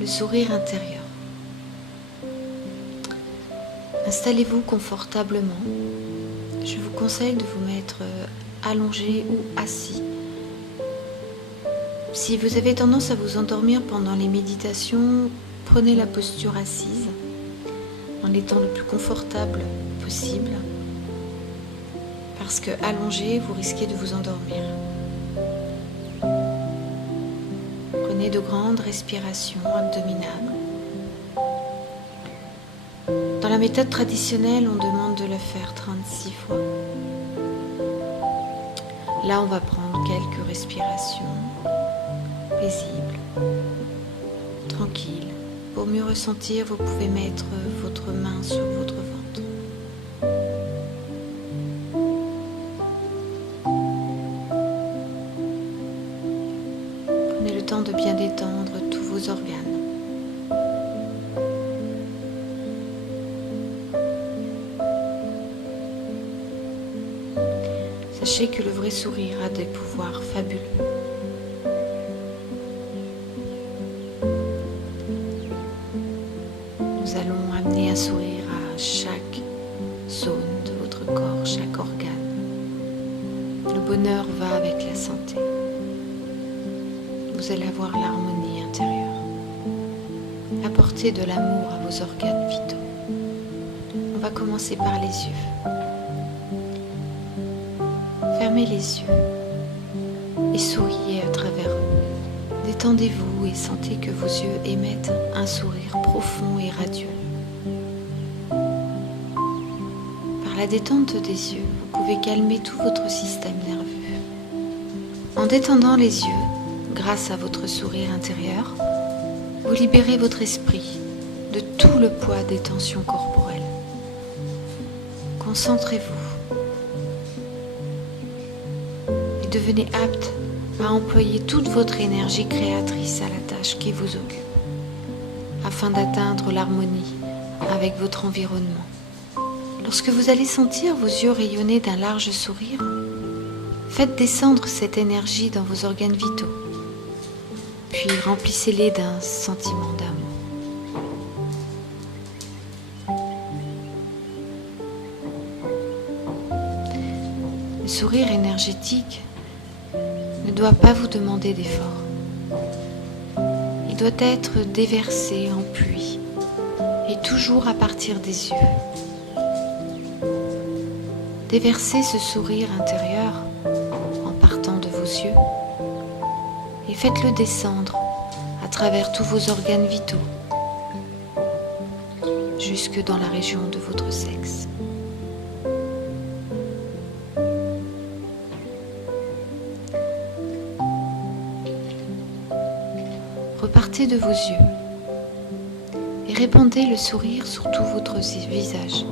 le sourire intérieur. Installez-vous confortablement. Je vous conseille de vous mettre allongé ou assis. Si vous avez tendance à vous endormir pendant les méditations, prenez la posture assise en étant le plus confortable possible, parce que allongé, vous risquez de vous endormir. Prenez de grandes respirations abdominales. Dans la méthode traditionnelle, on demande de le faire 36 fois. Là, on va prendre quelques respirations paisibles, tranquilles. Pour mieux ressentir, vous pouvez mettre votre main sur votre ventre. Prenez le temps de bien détendre tous vos organes. Sachez que le vrai sourire a des pouvoirs fabuleux. Nous allons amener un sourire à chaque zone de votre corps, chaque organe. Le bonheur va avec la santé. Vous allez avoir l'harmonie intérieure. Apportez de l'amour à vos organes vitaux. On va commencer par les yeux. Fermez les yeux et souriez à travers eux. Détendez-vous et sentez que vos yeux émettent un sourire profond et radieux. Par la détente des yeux, vous pouvez calmer tout votre système nerveux. En détendant les yeux, grâce à votre sourire intérieur, vous libérez votre esprit de tout le poids des tensions corporelles. Concentrez-vous. Devenez apte à employer toute votre énergie créatrice à la tâche qui vous occupe, afin d'atteindre l'harmonie avec votre environnement. Lorsque vous allez sentir vos yeux rayonner d'un large sourire, faites descendre cette énergie dans vos organes vitaux, puis remplissez-les d'un sentiment d'amour. Le sourire énergétique ne doit pas vous demander d'effort. Il doit être déversé en pluie et toujours à partir des yeux. Déversez ce sourire intérieur en partant de vos yeux et faites-le descendre à travers tous vos organes vitaux jusque dans la région de votre sexe. Repartez de vos yeux et répandez le sourire sur tout votre visage,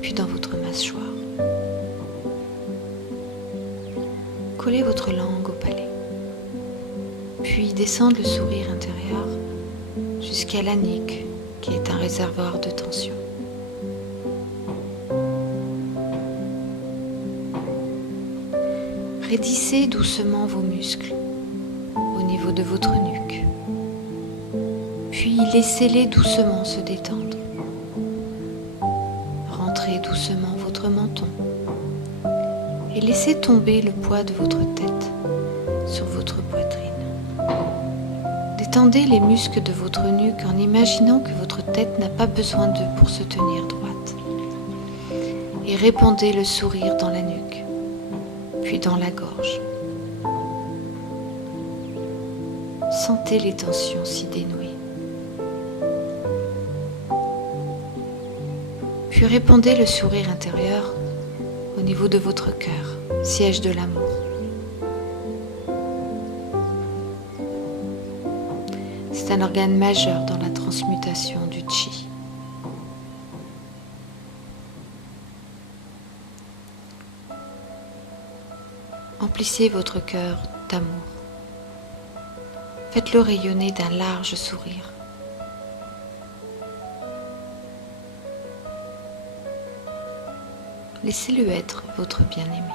puis dans votre mâchoire. Collez votre langue au palais, puis descendre le sourire intérieur jusqu'à la nuque, qui est un réservoir de tension. Raidissez doucement vos muscles au niveau de votre nuque, puis laissez-les doucement se détendre. Rentrez doucement votre menton et laissez tomber le poids de votre tête sur votre poitrine. Détendez les muscles de votre nuque en imaginant que votre tête n'a pas besoin d'eux pour se tenir droite. Et répandez le sourire dans la nuque, puis dans la gorge. Sentez les tensions s'y dénouer. Puis répandez le sourire intérieur au niveau de votre cœur, siège de l'amour. C'est un organe majeur dans la transmutation du chi. Emplissez votre cœur d'amour. Faites-le rayonner d'un large sourire. Laissez-le être votre bien-aimé.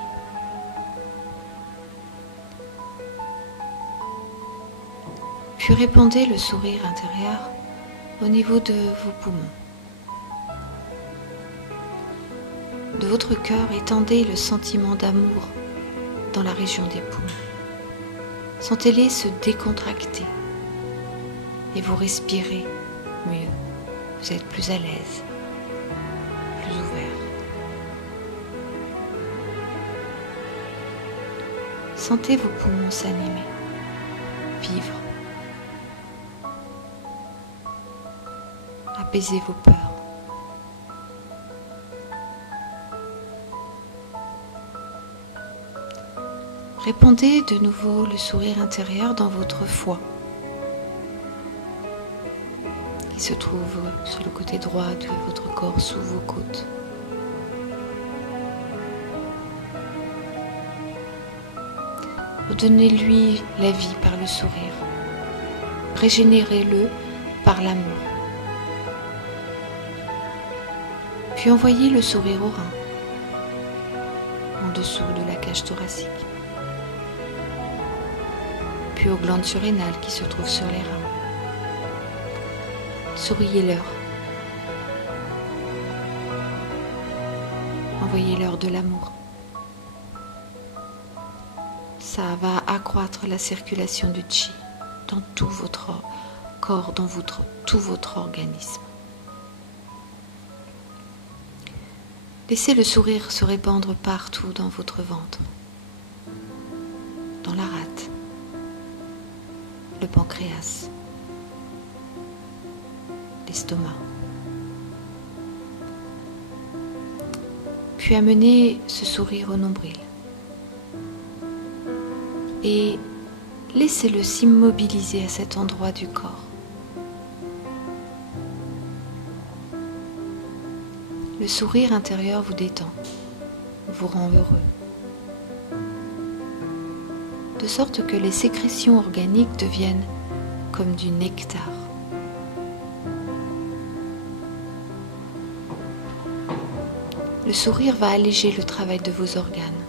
Puis répandez le sourire intérieur au niveau de vos poumons. De votre cœur, étendez le sentiment d'amour dans la région des poumons. Sentez-les se décontracter et vous respirez mieux. Vous êtes plus à l'aise, plus ouvert. Sentez vos poumons s'animer, vivre. Apaisez vos peurs. Répandez de nouveau le sourire intérieur dans votre foie, qui se trouve sur le côté droit de votre corps, sous vos côtes. Redonnez-lui la vie par le sourire. Régénérez-le par l'amour. Puis envoyez le sourire au rein, en dessous de la cage thoracique. Puis aux glandes surrénales qui se trouvent sur les reins. Souriez-leur. Envoyez-leur de l'amour. Ça va accroître la circulation du chi dans tout votre corps, dans tout votre organisme. Laissez le sourire se répandre partout dans votre ventre, dans la rate, le pancréas, l'estomac. Puis amenez ce sourire au nombril et laissez-le s'immobiliser à cet endroit du corps. Le sourire intérieur vous détend, vous rend heureux, de sorte que les sécrétions organiques deviennent comme du nectar. Le sourire va alléger le travail de vos organes.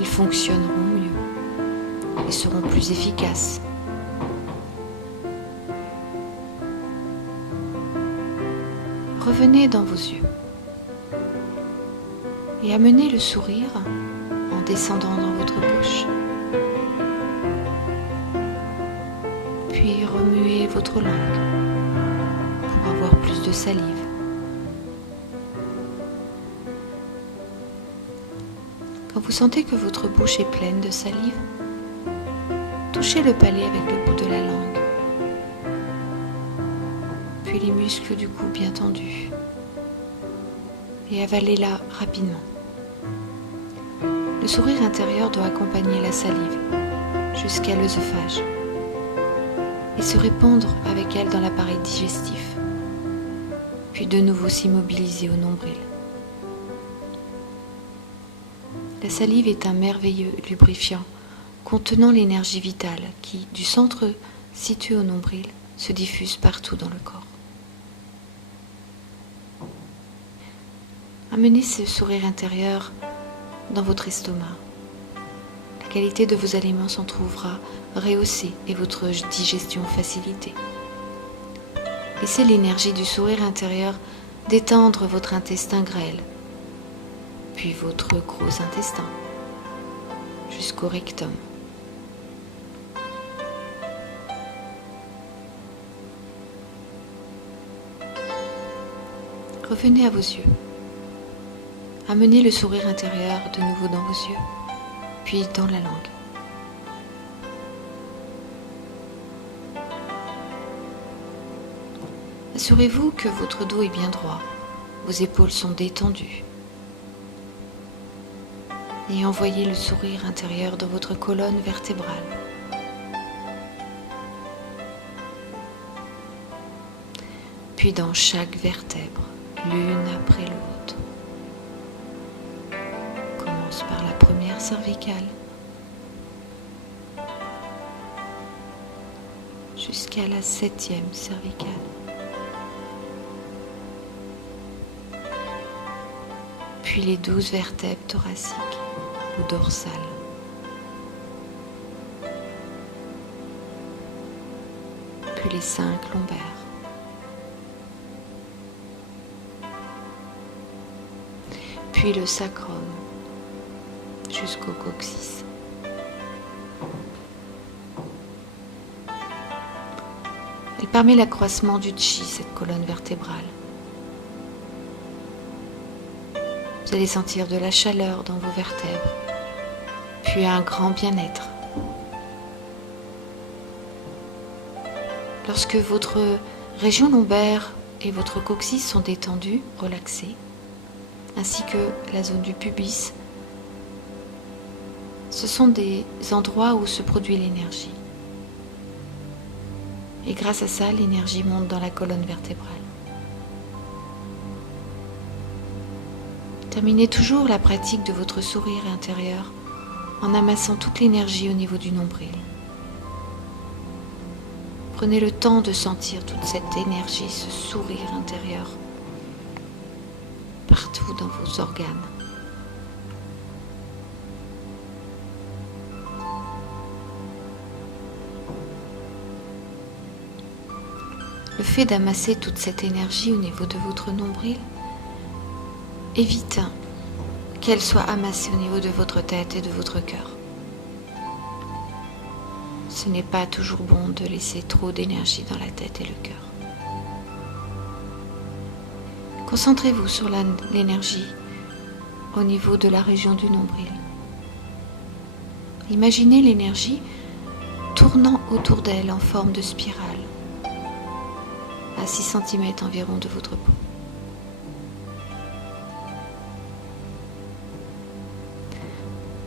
Ils fonctionneront mieux et seront plus efficaces. Revenez dans vos yeux et amenez le sourire en descendant dans votre bouche. Puis remuez votre langue pour avoir plus de salive. Quand vous sentez que votre bouche est pleine de salive, touchez le palais avec le bout de la langue. Puis les muscles du cou bien tendus et avalez-la rapidement. Le sourire intérieur doit accompagner la salive jusqu'à l'œsophage et se répandre avec elle dans l'appareil digestif, puis de nouveau s'immobiliser au nombril. La salive est un merveilleux lubrifiant contenant l'énergie vitale qui, du centre situé au nombril, se diffuse partout dans le corps. Amenez ce sourire intérieur dans votre estomac. La qualité de vos aliments s'en trouvera rehaussée et votre digestion facilitée. Laissez l'énergie du sourire intérieur détendre votre intestin grêle, puis votre gros intestin, jusqu'au rectum. Revenez à vos yeux. Amenez le sourire intérieur de nouveau dans vos yeux, puis dans la langue. Assurez-vous que votre dos est bien droit, vos épaules sont détendues. Et envoyez le sourire intérieur dans votre colonne vertébrale. Puis dans chaque vertèbre, l'une après l'autre. Par la première cervicale jusqu'à la 7e cervicale. Puis les 12 vertèbres thoraciques ou dorsales. puis les 5 lombaires. Puis le sacrum jusqu'au coccyx. Elle permet l'accroissement du chi, cette colonne vertébrale. Vous allez sentir de la chaleur dans vos vertèbres, puis un grand bien-être. Lorsque votre région lombaire et votre coccyx sont détendus, relaxés, ainsi que la zone du pubis, ce sont des endroits où se produit l'énergie. Et grâce à ça, l'énergie monte dans la colonne vertébrale. Terminez toujours la pratique de votre sourire intérieur en amassant toute l'énergie au niveau du nombril. Prenez le temps de sentir toute cette énergie, ce sourire intérieur, partout dans vos organes. Le fait d'amasser toute cette énergie au niveau de votre nombril évite qu'elle soit amassée au niveau de votre tête et de votre cœur. Ce n'est pas toujours bon de laisser trop d'énergie dans la tête et le cœur. Concentrez-vous sur l'énergie au niveau de la région du nombril. Imaginez l'énergie tournant autour d'elle en forme de spirale, à 6 cm environ de votre peau.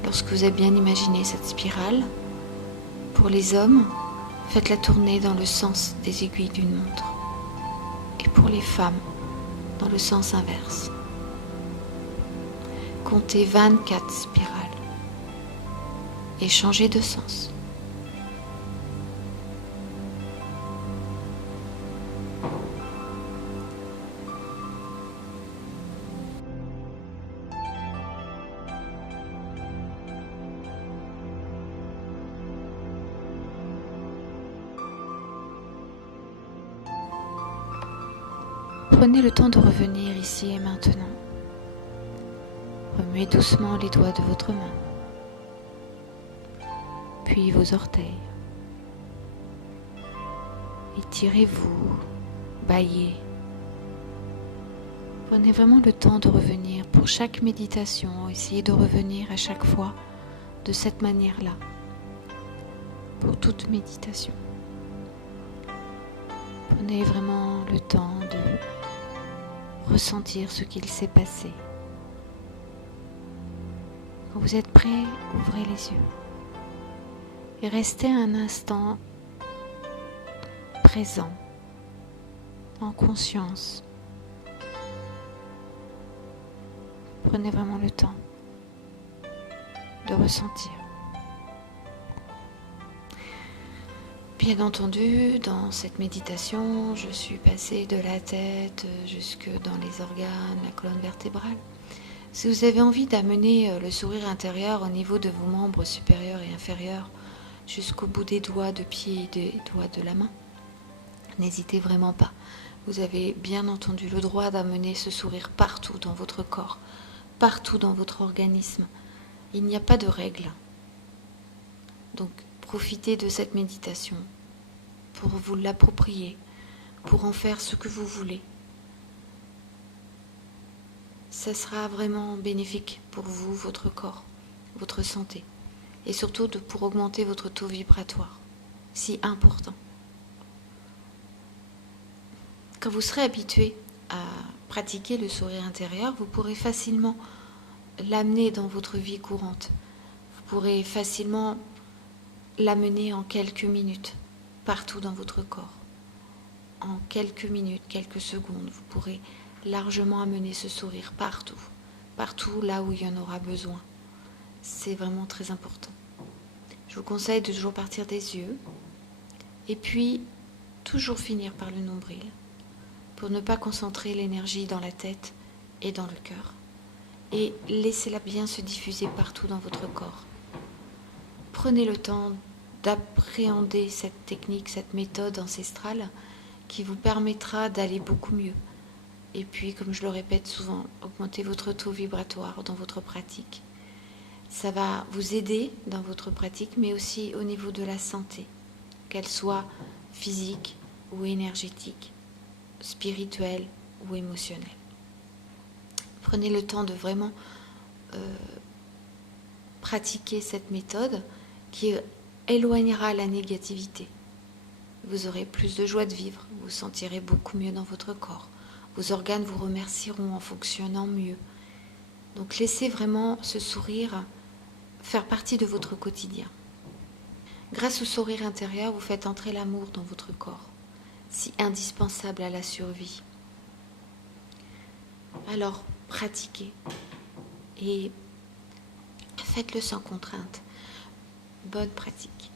Lorsque vous avez bien imaginé cette spirale, pour les hommes, faites-la tourner dans le sens des aiguilles d'une montre. Et pour les femmes, dans le sens inverse. Comptez 24 spirales et changez de sens. Prenez le temps de revenir ici et maintenant. Remuez doucement les doigts de votre main, puis vos orteils. Étirez-vous, bâillez. Prenez vraiment le temps de revenir pour chaque méditation. Essayez de revenir à chaque fois de cette manière-là, pour toute méditation. Prenez vraiment le temps de ressentir ce qu'il s'est passé. Quand vous êtes prêt, ouvrez les yeux et restez un instant présent, en conscience. Prenez vraiment le temps de ressentir. Bien entendu, dans cette méditation, je suis passée de la tête jusque dans les organes, la colonne vertébrale. Si vous avez envie d'amener le sourire intérieur au niveau de vos membres supérieurs et inférieurs, jusqu'au bout des doigts de pied et des doigts de la main, n'hésitez vraiment pas. Vous avez bien entendu le droit d'amener ce sourire partout dans votre corps, partout dans votre organisme. Il n'y a pas de règle. Donc, profitez de cette méditation pour vous l'approprier, pour en faire ce que vous voulez. Ça sera vraiment bénéfique pour vous, votre corps, votre santé, et surtout pour augmenter votre taux vibratoire, si important. Quand vous serez habitué à pratiquer le sourire intérieur, vous pourrez facilement l'amener dans votre vie courante. Vous pourrez facilement l'amener en quelques minutes, partout dans votre corps. En quelques minutes, quelques secondes, vous pourrez largement amener ce sourire partout, partout là où il y en aura besoin. C'est vraiment très important. Je vous conseille de toujours partir des yeux et puis toujours finir par le nombril pour ne pas concentrer l'énergie dans la tête et dans le cœur. Et laissez-la bien se diffuser partout dans votre corps. Prenez le temps d'appréhender cette technique, cette méthode ancestrale qui vous permettra d'aller beaucoup mieux. Et puis, comme je le répète souvent, augmenter votre taux vibratoire dans votre pratique. Ça va vous aider dans votre pratique, mais aussi au niveau de la santé, qu'elle soit physique ou énergétique, spirituelle ou émotionnelle. Prenez le temps de vraiment pratiquer cette méthode qui éloignera la négativité. Vous aurez plus de joie de vivre, vous vous sentirez beaucoup mieux dans votre corps. Vos organes vous remercieront en fonctionnant mieux. Donc laissez vraiment ce sourire faire partie de votre quotidien. Grâce au sourire intérieur, vous faites entrer l'amour dans votre corps, si indispensable à la survie. Alors, pratiquez et faites-le sans contrainte. Bonne pratique.